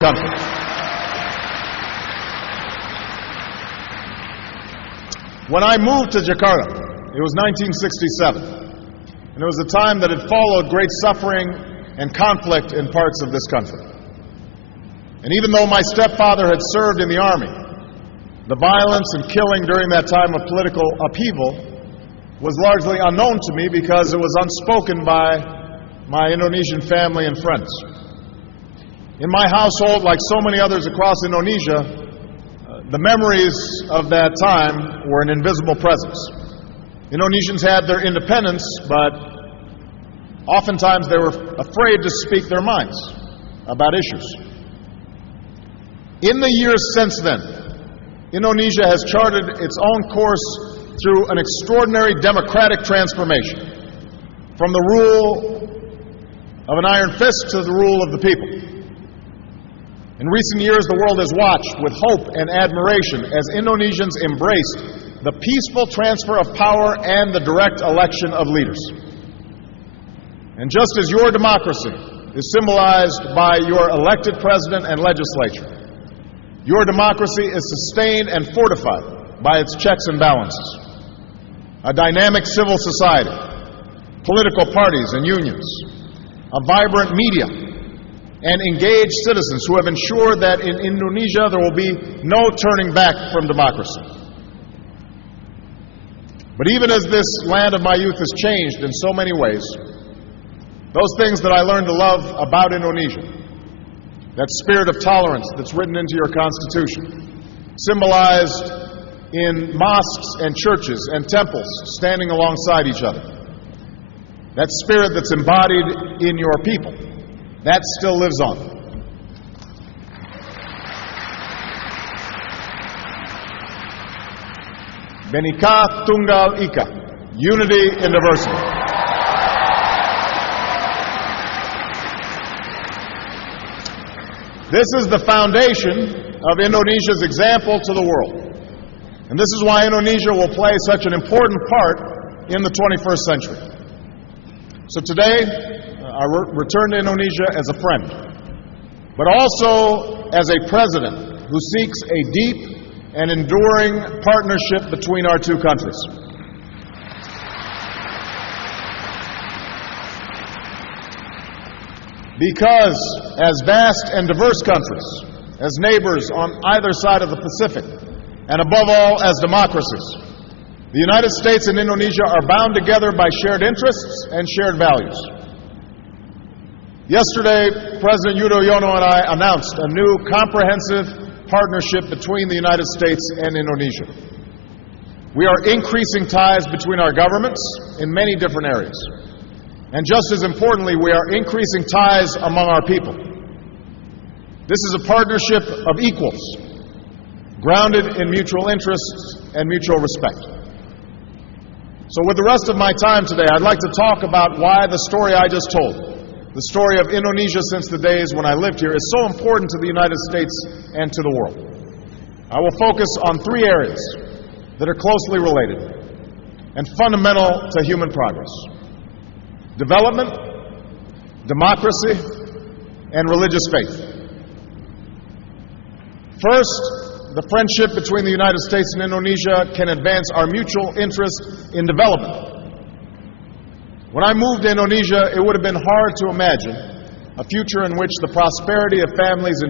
country. When I moved to Jakarta, it was 1967, and it was a time that had followed great suffering and conflict in parts of this country. And even though my stepfather had served in the army, the violence and killing during that time of political upheaval was largely unknown to me because it was unspoken by my Indonesian family and friends. In my household, like so many others across Indonesia, the memories of that time were an invisible presence. Indonesians had their independence, but oftentimes they were afraid to speak their minds about issues. In the years since then, Indonesia has charted its own course through an extraordinary democratic transformation, from the rule of an iron fist to the rule of the people. In recent years, the world has watched with hope and admiration as Indonesians embraced the peaceful transfer of power and the direct election of leaders. And just as your democracy is symbolized by your elected president and legislature, your democracy is sustained and fortified by its checks and balances. A dynamic civil society, political parties and unions, a vibrant media, and engaged citizens who have ensured that in Indonesia there will be no turning back from democracy. But even as this land of my youth has changed in so many ways, those things that I learned to love about Indonesia, that spirit of tolerance that's written into your Constitution, symbolized in mosques and churches and temples standing alongside each other, that spirit that's embodied in your people, that still lives on. Bhinneka Tunggal Ika, unity in diversity. This is the foundation of Indonesia's example to the world. And this is why Indonesia will play such an important part in the 21st century. So today, I return to Indonesia as a friend, but also as a president who seeks a deep and enduring partnership between our two countries. Because as vast and diverse countries, as neighbors on either side of the Pacific, and above all as democracies, the United States and Indonesia are bound together by shared interests and shared values. Yesterday, President Yudhoyono and I announced a new comprehensive partnership between the United States and Indonesia. We are increasing ties between our governments in many different areas. And just as importantly, we are increasing ties among our people. This is a partnership of equals, grounded in mutual interests and mutual respect. So with the rest of my time today, I'd like to talk about why the story I just told, the story of Indonesia since the days when I lived here, is so important to the United States and to the world. I will focus on three areas that are closely related and fundamental to human progress: development, democracy, and religious faith. First, the friendship between the United States and Indonesia can advance our mutual interest in development. When I moved to Indonesia, it would have been hard to imagine a future in which the prosperity of families in